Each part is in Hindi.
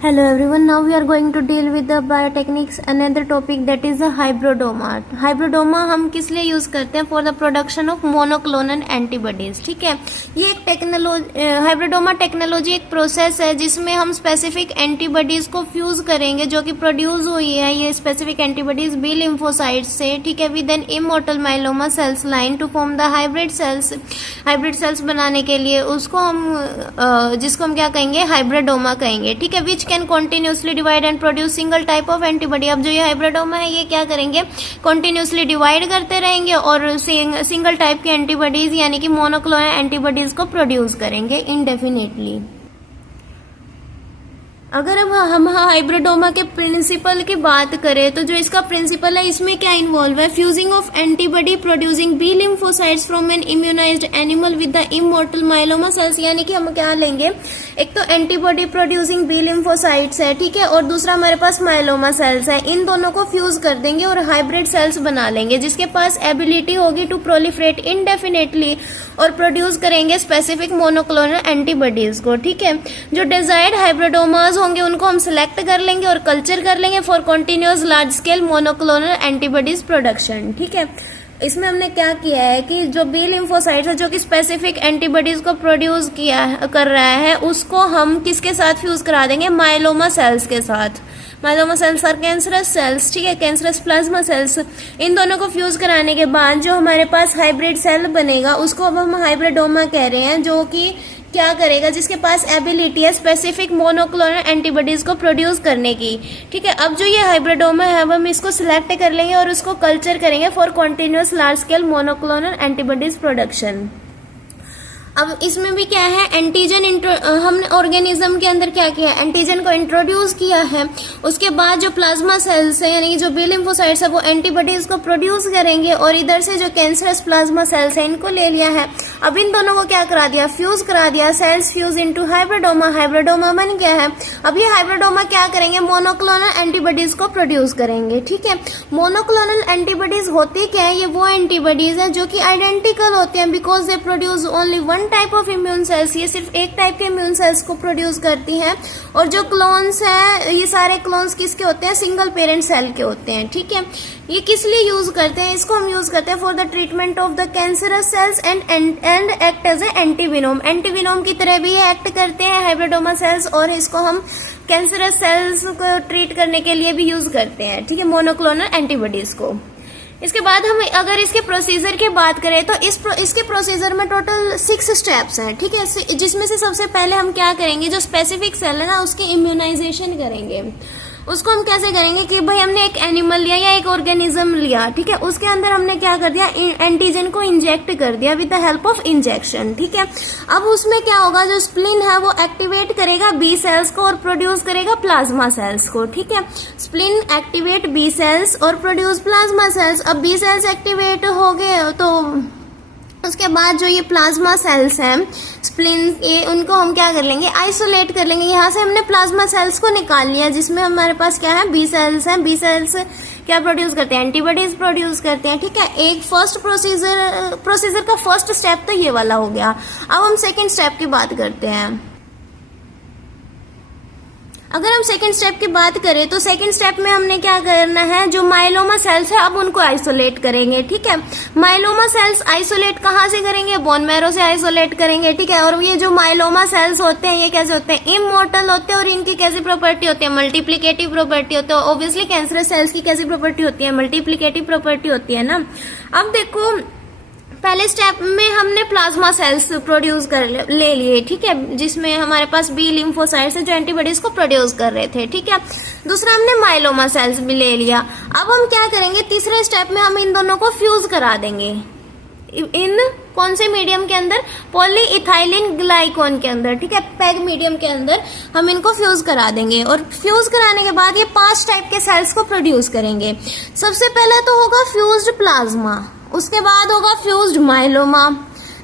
Hello everyone, now we are going to deal with the biotechniques another topic that is the hybridoma. Hybridoma हम किस लिए यूज करते हैं? For the production of monoclonal antibodies. ठीक है, ये एक टेक्नोलॉजी, हाइब्रिडोमा टेक्नोलॉजी एक प्रोसेस है जिसमें हम स्पेसिफिक एंटीबॉडीज को फ्यूज करेंगे जो कि प्रोड्यूस हुई है ये स्पेसिफिक एंटीबॉडीज बी लिम्फोसाइट्स से. ठीक है, with an immortal myeloma cells line to form the hybrid cells बनाने के लिए उसको हम जिसको हम क्या कहेंगे? हाइब्रिडोमा कहेंगे. ठीक है, which can continuously divide and produce single type of antibody. अब जो ये हाइब्रिडोमा है ये क्या करेंगे? कॉन्टिन्यूसली डिवाइड करते रहेंगे और सिंगल टाइप की एंटीबॉडीज यानी कि मोनोक्लोनल एंटीबॉडीज को प्रोड्यूस करेंगे इनडेफिनेटली. अगर अब हम हाइब्रिडोमा के प्रिंसिपल की बात करें तो जो इसका प्रिंसिपल है इसमें क्या इन्वॉल्व है? Fusing of antibody producing B lymphocytes from an immunized animal with the immortal myeloma cells. यानी कि हम क्या लेंगे? एक तो एंटीबॉडी प्रोड्यूसिंग बी लिम्फोसाइट्स है, ठीक है, और दूसरा हमारे पास माइलोमा सेल्स है. इन दोनों को फ्यूज कर देंगे और हाइब्रिड सेल्स बना लेंगे जिसके पास एबिलिटी होगी टू प्रोलिफरेट इनडेफिनेटली और प्रोड्यूस करेंगे स्पेसिफिक मोनोक्लोनल एंटीबॉडीज को. ठीक है, जो डिजायर्ड हाइब्रिडोमास होंगे उनको हम सिलेक्ट कर लेंगे और कल्चर कर लेंगे for continuous large scale monoclonal antibodies production. ठीक है, इसमें हमने क्या किया है कि जो बी लिम्फोसाइट्स है जो कि स्पेसिफिक एंटीबॉडीज को प्रोड्यूस कर रहा है उसको हम किसके साथ फ्यूज करा देंगे? माइलोमा सेल्स के साथ. माइलोमा सेल्स और कैंसरस सेल्स, ठीक है, कैंसरस प्लाज्मा सेल्स, इन दोनों को फ्यूज कराने के बाद जो हमारे पास हाइब्रिड सेल बनेगा उसको अब हम हाइब्रिडोमा कह रहे हैं, जो कि क्या करेगा? जिसके पास एबिलिटी है स्पेसिफिक मोनोक्लोनल एंटीबॉडीज को प्रोड्यूस करने की. ठीक है, अब जो ये हाइब्रिडोमा है अब हम इसको सिलेक्ट कर लेंगे और उसको कल्चर करेंगे for continuous large scale monoclonal antibodies production. अब इसमें भी क्या है? एंटीजन हमने ऑर्गेनिज्म के अंदर क्या किया? एंटीजन को इंट्रोड्यूस किया है. उसके बाद जो प्लाज्मा सेल्स है यानी जो बी लिम्फोसाइट्स है वो एंटीबॉडीज को प्रोड्यूस करेंगे और इधर से जो कैंसरस प्लाज्मा सेल्स है इनको ले लिया है. अब इन दोनों को क्या करा दिया? फ्यूज करा दिया. Cells fuse into hybridoma. Hybridoma बन गया है. अब ये हाइब्रिडोमा क्या करेंगे? मोनोक्लोनल एंटीबॉडीज को प्रोड्यूस करेंगे. ठीक है, मोनोक्लोनल एंटीबॉडीज होती क्या है? ये वो एंटीबॉडीज है जो कि आइडेंटिकल होते हैं because they produce only one type of immune cells. ये सिर्फ एक टाइप के इम्यून सेल्स को प्रोड्यूस करती हैं और जो क्लोन्स है ये सारे क्लोन्स किसके होते हैं? सिंगल पेरेंट सेल के होते हैं. ठीक है, ये किस लिए यूज करते हैं? इसको हम यूज करते हैं for the treatment of the cancerous cells and act as a antivenom. Antivenom की तरह भी ये एक्ट करते हैं हाइब्रिडोमा सेल्स और इसको हम कैंसरस सेल्स को ट्रीट करने के लिए भी यूज करते हैं. ठीक है, मोनोक्लोनल एंटीबॉडीज को. इसके बाद हम अगर इसके प्रोसीजर की बात करें तो इसके प्रोसीजर में टोटल 6 स्टेप्स हैं. ठीक है, जिसमें से सबसे पहले हम क्या करेंगे? जो स्पेसिफिक सेल है ना उसकी इम्यूनाइजेशन करेंगे. उसको हम कैसे करेंगे कि भाई हमने एक एनिमल लिया या एक ऑर्गेनिज्म लिया, ठीक है, उसके अंदर हमने क्या कर दिया? एंटीजन को इंजेक्ट कर दिया with the help of injection. ठीक है, अब उसमें क्या होगा? जो स्प्लिन है वो एक्टिवेट करेगा बी सेल्स को और प्रोड्यूस करेगा प्लाज्मा सेल्स को. ठीक है, स्प्लिन एक्टिवेट बी सेल्स और प्रोड्यूस प्लाज्मा सेल्स. अब बी सेल्स एक्टिवेट हो गए तो उसके बाद जो ये प्लाज्मा सेल्स हैं स्प्लिन ये उनको हम क्या कर लेंगे? आइसोलेट कर लेंगे. यहाँ से हमने प्लाज्मा सेल्स को निकाल लिया जिसमें हमारे पास क्या है? बी सेल्स हैं. बी सेल्स क्या प्रोड्यूस करते हैं? एंटीबॉडीज प्रोड्यूस करते हैं. ठीक है, एक फर्स्ट प्रोसीजर का फर्स्ट स्टेप तो ये वाला हो गया. अब हम सेकेंड स्टेप की बात करते हैं. अगर हम सेकेंड स्टेप की बात करें तो सेकेंड स्टेप में हमने क्या करना है? जो माइलोमा सेल्स है अब उनको आइसोलेट करेंगे. ठीक है, माइलोमा सेल्स आइसोलेट कहाँ से करेंगे? बोन मैरो से आइसोलेट करेंगे. ठीक है, और ये जो माइलोमा सेल्स होते हैं ये कैसे होते हैं? इमोर्टल होते हैं और इनकी कैसी प्रॉपर्टी होती है? मल्टीप्लिकेटिव प्रॉपर्टी होती है. ऑब्वियसली कैंसरस सेल्स की कैसी प्रॉपर्टी होती है? मल्टीप्लिकेटिव प्रॉपर्टी होती है ना. अब देखो पहले स्टेप में हमने प्लाज्मा सेल्स प्रोड्यूस कर ले लिए. ठीक है, जिसमें हमारे पास बी लिम्फोसाइट्स है जो एंटीबॉडीज को प्रोड्यूस कर रहे थे. ठीक है, दूसरा हमने माइलोमा सेल्स भी ले लिया. अब हम क्या करेंगे? तीसरे स्टेप में हम इन दोनों को फ्यूज करा देंगे. इन कौन से मीडियम के अंदर? पॉलीइथाइलिन ग्लाइकोन के अंदर. ठीक है, पैग मीडियम के अंदर हम इनको फ्यूज करा देंगे और फ्यूज कराने के बाद ये 5 टाइप के सेल्स को प्रोड्यूस करेंगे. सबसे पहले तो होगा फ्यूज्ड प्लाज्मा, उसके बाद होगा फ्यूज्ड माइलोमा,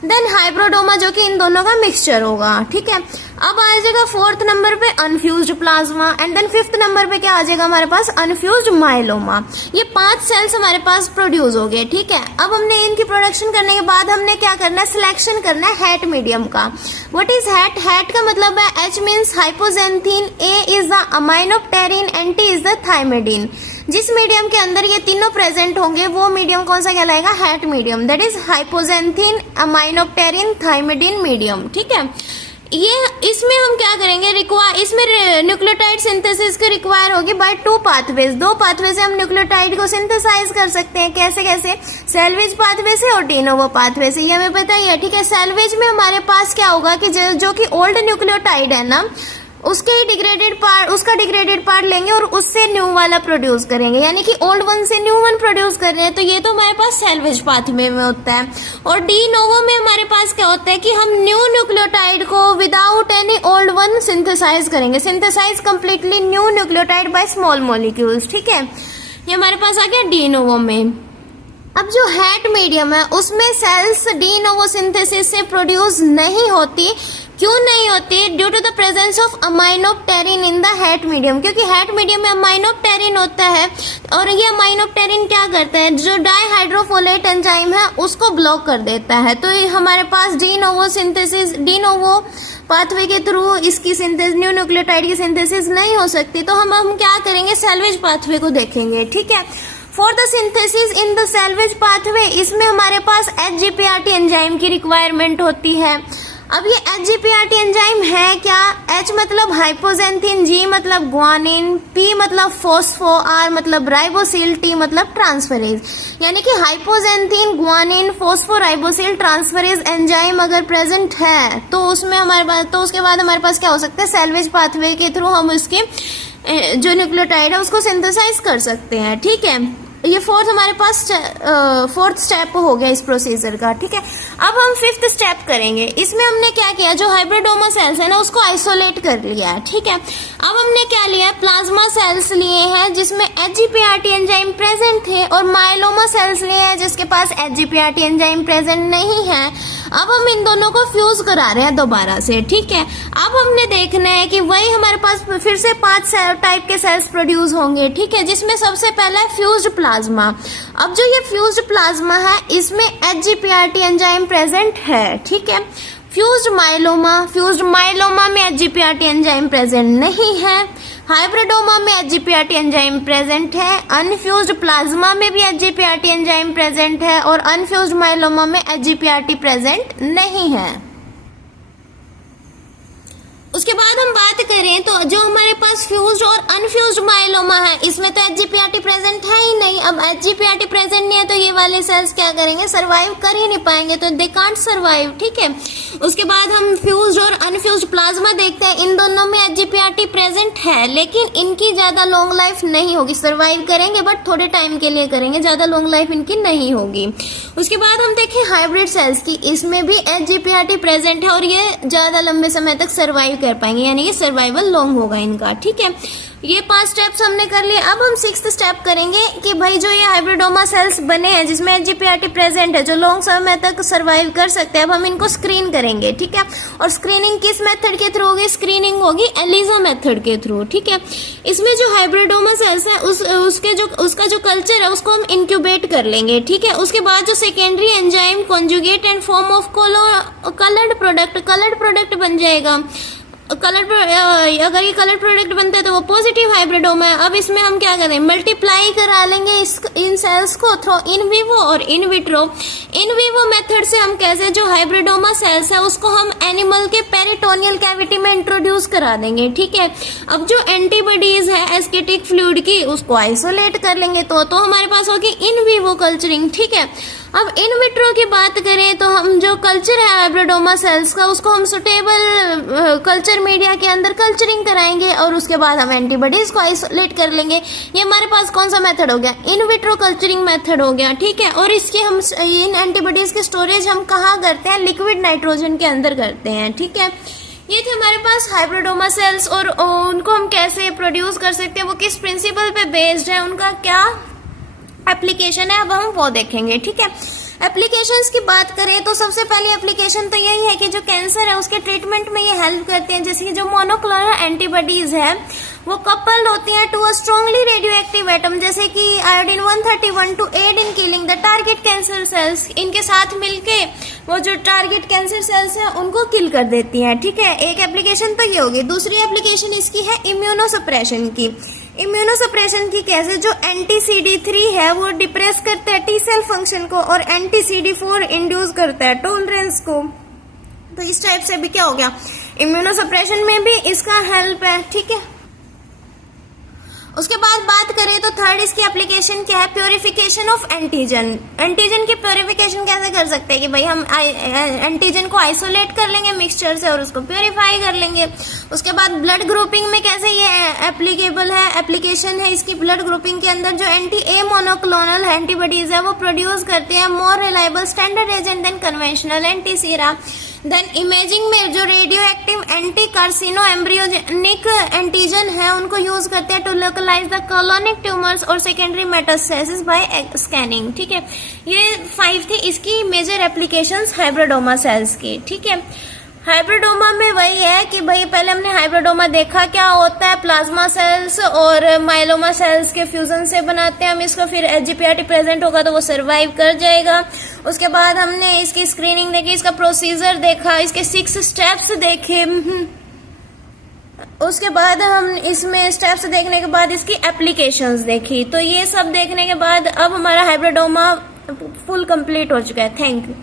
देन हाइब्रिडोमा जो कि इन दोनों का मिक्सचर होगा. ठीक है, अब आ जाएगा फोर्थ नंबर पे unfused plasma, and then fifth number पे क्या आ जाएगा हमारे पास, अनफ्यूज्ड माइलोमा। ये 5 सेल्स हमारे पास प्रोड्यूस हो गए, ठीक है। अब हमने इनकी प्रोडक्शन करने के बाद हमने क्या करना है, सिलेक्शन करना है हैट मीडियम का। What is HAT? हैट का मतलब है H means hypoxanthine, A is the aminopterin and T is the thymidine. जिस मीडियम के अंदर ये तीनों प्रेजेंट होंगे वो मीडियम कौन सा कहलाएगा, HAT medium, that is hypoxanthine, aminopterin, thymidine medium, ठीक है। ये इसमें हम क्या करेंगे, इसमें न्यूक्लियोटाइड सिंथेसिस की रिक्वायर होगी बाय 2 पाथवेज। 2 पाथवे से हम न्यूक्लियोटाइड को सिंथेसाइज कर सकते हैं। कैसे कैसे? सेल्वेज पाथवे से और डी नोवो पाथवे से, ये हमें पता ही है, ठीक है। सेल्वेज में हमारे पास क्या होगा कि जो कि ओल्ड न्यूक्लियोटाइड है ना, उसके ही डिग्रेडेड पार्ट, उसका डिग्रेडेड पार्ट लेंगे और उससे न्यू वाला प्रोड्यूस करेंगे, यानी कि ओल्ड वन से न्यू वन प्रोड्यूस कर रहे हैं। तो ये तो हमारे पास सेल्वेज पाथवे में होता है। और डी नोवो में हमारे पास क्या होता है कि हम न्यू न्यूक्लियोटाइड को without any old one synthesize करेंगे, synthesize completely new nucleotide by small molecules, ठीक है। ये हमारे पास आ गया डी नोवो में। अब जो हैट मीडियम है उसमें सेल्स डी नोवो सिंथेसिस से प्रोड्यूस नहीं होती। क्यों नहीं होती? Due to the presence of aminopterin in the HAT medium, क्योंकि हैट मीडियम में अमाइनोप्टेरिन होता है और ये अमाइनोप्टेरिन क्या करता है, जो डाइहाइड्रोफोलेट एंजाइम है उसको ब्लॉक कर देता है। तो ये हमारे पास de novo synthesis, de novo pathway के थ्रू इसकी सिंथेसिस, न्यू न्यूक्लियोटाइड की सिंथेसिस नहीं हो सकती। तो हम क्या करेंगे, सेल्वेज पाथवे को देखेंगे, ठीक है। For the synthesis in the salvage pathway, इसमें हमारे पास HGPRT एंजाइम की रिक्वायरमेंट होती है। अब ये HGPRT एंजाइम है क्या? H मतलब हाइपोजेंथीन, G मतलब ग्वानिन, P मतलब फॉस्फो, R मतलब राइबोसिल, T मतलब ट्रांसफरेज। यानी कि hypoxanthine, guanine, phospho, ribosyl, transferase enzyme अगर प्रेजेंट है तो उसमें हमारे पास, तो उसके बाद हमारे पास क्या हो सकता है, सेल्वेज पाथवे के थ्रू हम उसके जो न्यूक्लियोटाइड है उसको सिंथेसाइज कर सकते हैं, ठीक है। ये हमारे पास फोर्थ स्टेप हो गया इस प्रोसीजर का, ठीक है। अब हम फिफ्थ स्टेप करेंगे। इसमें हमने क्या किया, जो हाइब्रिडोमा सेल्स है ना उसको आइसोलेट कर लिया है, ठीक है। अब हमने क्या लिया है, प्लाज्मा सेल्स लिए हैं जिसमें HGPRT एंजाइम प्रेजेंट थे, और माइलोमा सेल्स लिए हैं जिसके पास HGPRT एंजाइम प्रेजेंट नहीं है। अब हम इन दोनों को फ्यूज करा रहे हैं दोबारा से, ठीक है। अब हमने देखना है कि वही हमारे पास फिर से 5 टाइप के सेल्स प्रोड्यूस होंगे, ठीक है, जिसमें सबसे पहला है फ्यूज्ड प्लाज्मा। अब जो ये फ्यूज्ड प्लाज्मा है इसमें HGPRT एंजाइम प्रेजेंट है, ठीक है। फ्यूज्ड माइलोमा में HGPRT एंजाइम प्रेजेंट नहीं है। हाइब्रिडोमा में HGPRT एंजाइम प्रेजेंट है। अनफ्यूज्ड प्लाज्मा में भी HGPRT एंजाइम प्रेजेंट है, और अनफ्यूज्ड माइलोमा में HGPRT प्रेजेंट नहीं है। उसके बाद हम बात करें तो जो हमारे पास फ्यूज्ड और अनफ्यूज्ड माइलोमा है इसमें तो HGPRT प्रेजेंट है ही नहीं। अब HGPRT प्रेजेंट नहीं है तो ये वाले सेल्स क्या करेंगे, सरवाइव कर ही नहीं पाएंगे, तो दे कांट सरवाइव, ठीक है। उसके बाद हम फ्यूज्ड और अनफ्यूज्ड प्लाज्मा देखते हैं। इन दोनों में HGPRT प्रेजेंट है लेकिन इनकी ज्यादा लॉन्ग लाइफ नहीं होगी, सरवाइव करेंगे बट थोड़े टाइम के लिए करेंगे, ज्यादा लॉन्ग लाइफ इनकी नहीं होगी। उसके बाद हम देखें हाइब्रिड सेल्स की, इसमें भी HGPRT प्रेजेंट है और ये ज्यादा लंबे समय तक सरवाइव कर पाएंगे, यानी कि सर्वाइवल लॉन्ग होगा इनका, ठीक है। ये 5 स्टेप्स हमने कर लिए। अब हम 6th स्टेप करेंगे कि भाई जो ये हाइब्रिडोमा सेल्स बने हैं जिसमें HGPRT प्रेजेंट है, जो लॉन्ग समय तक सर्वाइव कर सकते हैं, अब हम इनको स्क्रीन करेंगे, ठीक है। और स्क्रीनिंग किस मेथड के थ्रू होगी, स्क्रीनिंग होगी एलिजा मेथड के थ्रू, ठीक है। इसमें जो हाइब्रिडोमा सेल्स है उसका जो कल्चर है उसको हम इंक्यूबेट कर लेंगे, ठीक है। उसके बाद जो secondary enzyme conjugate and form of coloured product बन जाएगा। अगर ये कलर प्रोडक्ट बनता है तो वो पॉजिटिव हाइब्रिडोमा है। अब इसमें हम क्या करें, मल्टीप्लाई करा लेंगे इन सेल्स को थ्रू इन विवो और in vitro. In vivo method से हम कैसे, जो हाइब्रिडोमा सेल्स है उसको हम एनिमल के पेरिटोनियल कैविटी में इंट्रोड्यूस करा देंगे, ठीक है। अब जो एंटीबॉडीज है एस्केटिक फ्लूइड की उसको आइसोलेट कर लेंगे, तो हमारे पास होगी इन विवो कल्चरिंग, ठीक है। अब इन विट्रो की बात करें तो हम जो कल्चर है हाइब्रिडोमा सेल्स का उसको हम सुटेबल कल्चर मीडिया के अंदर कल्चरिंग कराएंगे और उसके बाद हम एंटीबॉडीज को आइसोलेट कर लेंगे। ये हमारे पास कौन सा मेथड हो गया, इन विट्रो कल्चरिंग मेथड हो गया, ठीक है। और इसके हम इन एंटीबॉडीज के स्टोरेज हम कहाँ करते हैं, लिक्विड नाइट्रोजन के अंदर करते हैं, ठीक है। ये थे हमारे पास हाइब्रिडोमा सेल्स, और उनको हम कैसे प्रोड्यूस कर सकते हैं, वो किस प्रिंसिपल पे बेस्ड है, उनका क्या एप्लीकेशन है, अब हम वो देखेंगे, ठीक है। एप्लीकेशंस की बात करें तो सबसे पहली एप्लीकेशन तो यही है कि जो कैंसर है उसके ट्रीटमेंट में ये हेल्प करते हैं। जैसे कि जो मोनोक्लोनल एंटीबॉडीज है वो कपल्ड होती हैं to a strongly radioactive atom, जैसे कि iodine 131 to aid in killing the target cancer cells. इनके साथ मिलके वो जो टारगेट कैंसर सेल्स हैं उनको किल कर देती हैं। ठीक है, एक एप्लीकेशन तो ये होगी। दूसरी एप्लीकेशन इसकी है इम्यूनोसप्रेशन की। इम्यूनोसप्रेशन की कैसे, जो एंटी CD3 है वो डिप्रेस करता है टी सेल फंक्शन को और एंटी CD4 इंड्यूस करता है टॉलरेंस को। तो इस टाइप से भी क्या हो गया, इम्यूनोसप्रेशन में भी इसका हेल्प है। ठीक है, उसके बाद बात करें तो थर्ड इसकी एप्लीकेशन क्या है, प्योरिफिकेशन ऑफ एंटीजन। एंटीजन की प्योरिफिकेशन कैसे कर सकते हैं कि भाई हम एंटीजन को आइसोलेट कर लेंगे मिक्सचर से और उसको प्योरीफाई कर लेंगे। उसके बाद ब्लड ग्रुपिंग में कैसे ये एप्लीकेबल है, एप्लीकेशन है इसकी ब्लड ग्रुपिंग के अंदर जो एंटी ए मोनोक्लोनल एंटीबॉडीज है वो प्रोड्यूस करते हैं more reliable standard agent than conventional antisera. Then imaging में जो radioactive anti carcinoembryogenic antigen है उनको यूज करते हैं to localize the colonic tumours और सेकेंडरी मेटास्टेसिस बाय स्कैनिंग। ठीक है, ये 5 थी इसकी मेजर एप्लीकेशंस हाइब्रिडोमा सेल्स की। ठीक है, हाइब्रिडोमा में वही है कि भाई पहले हमने हाइब्रिडोमा देखा क्या होता है, प्लाज्मा सेल्स और माइलोमा सेल्स के फ्यूजन से बनाते हैं हम इसको, फिर SGPRT प्रेजेंट होगा तो वो सरवाइव कर जाएगा। उसके बाद हमने इसकी स्क्रीनिंग देखी, इसका प्रोसीजर देखा, इसके 6 स्टेप्स देखे। उसके बाद हम इसमें स्टेप्स देखने के बाद इसकी एप्लीकेशंस देखी। तो ये सब देखने के बाद अब हमारा हाइब्रिडोमा फुल कंप्लीट हो चुका है। Thank you.